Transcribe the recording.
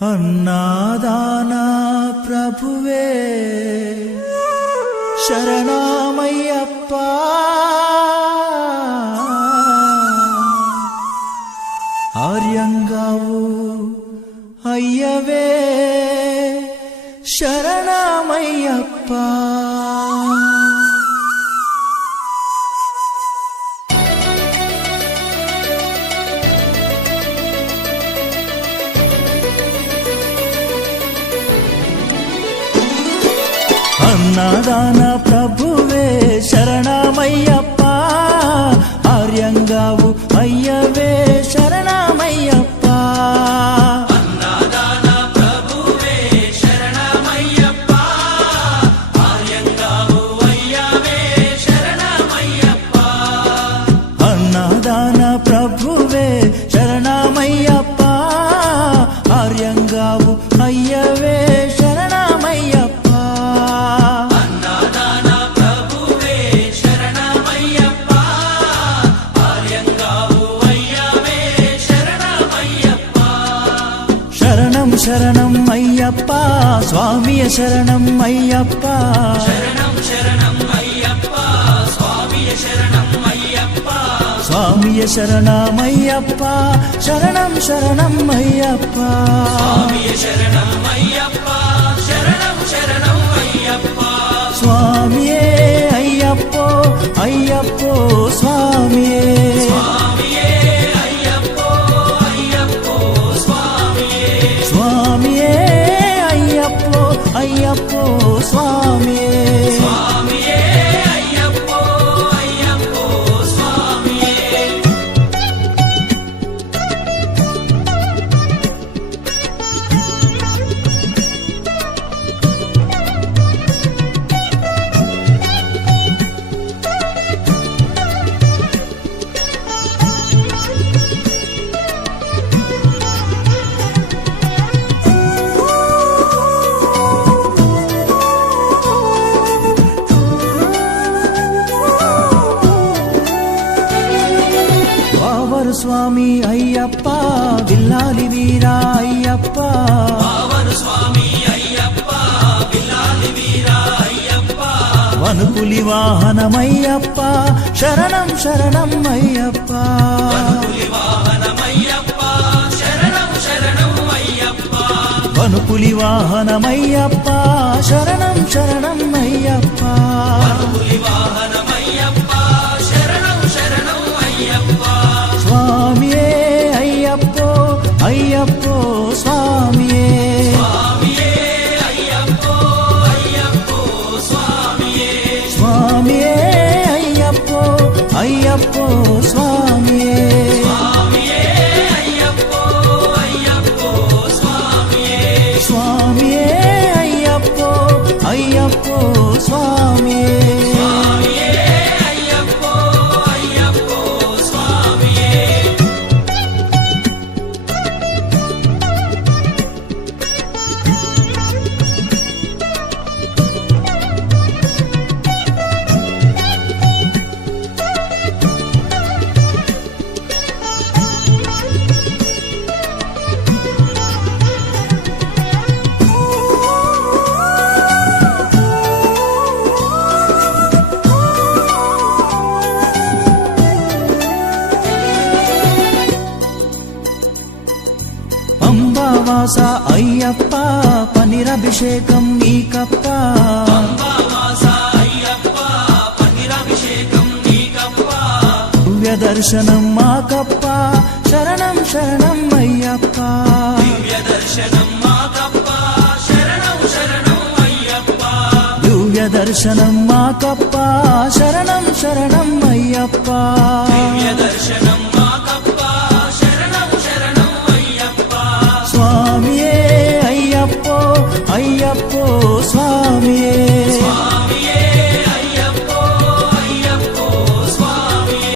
అన్నాదానా ప్రభువే శరణమయ్యప్ప ఆర్యంగావు అయ్యవే శరణమయ్యప్ప అన్నదాన ప్రభువే శరణమయ్యప్ప ఆర్యంగావు అయ్యవే శరణమయ్యప్ప అన్నదాన ప్రభువే శరణమయ్యప్ప ఆర్యంగావు అయ్యవే శరణమయ్యప్ప అన్నదాన ప్రభువే శరణమయ్యప్ప ఆర్యంగావు అయ్యవే శరణం అయ్యప్ప స్వామియ శరణం అయ్యప్ప శరణం శరణం అయ్యప్ప స్వామియ శరణం అయ్యప్ప స్వామియ శరణమయ్యప్ప శరణం శరణం అయ్యప్ప స్వామియ శరణం అయ్యప్ప శరణం శరణం అయ్యప్ప స్వామియే అయ్యప్పో అయ్యప్పో స్వామియే అయ్యప్పో స్వామియే స్వామియే అయ్యప్పో అయ్యప్పో స్వామియే స్వామి అయ్యప్ప విల్లాలి వీరా అయ్యప్ప స్వామి అయ్యప్ప విల్లాలి వీరా అయ్యప్ప వనుపులి వాహనమయ్యప్ప శరణం శరణం అయ్యప్ప వాహనమయ్యప్ప శరణం శరణం అయ్యప్ప వనుపులి వాహనమయ్యప్ప శరణం శరణం అయ్యప్ప వాహనమయ్యప్ప శరణం శరణం అయ్యప్ప స్వామియే అయ్యప్పో అయ్యప్పో స్వామియే స్వామియే అయ్యప్పో అయ్యప్పో స్వామియే స్వామియే అయ్యప్పో అయ్యప్పో స్వామియే స్వామియే అయ్యప్పో అయ్యప్పో స్వామియే స్వామియే అయ్యప్పో అయ్యప్పో స్వామియే పంబావాస అయ్యప్ప పనిరభిషేకం నీకప్ప దివ్య దర్శనం మాకప్ప శరణం శరణం అయ్యప్ప దివ్య దర్శనం మాకప్ప శరణం శరణం అయ్యప్ప దర్శనం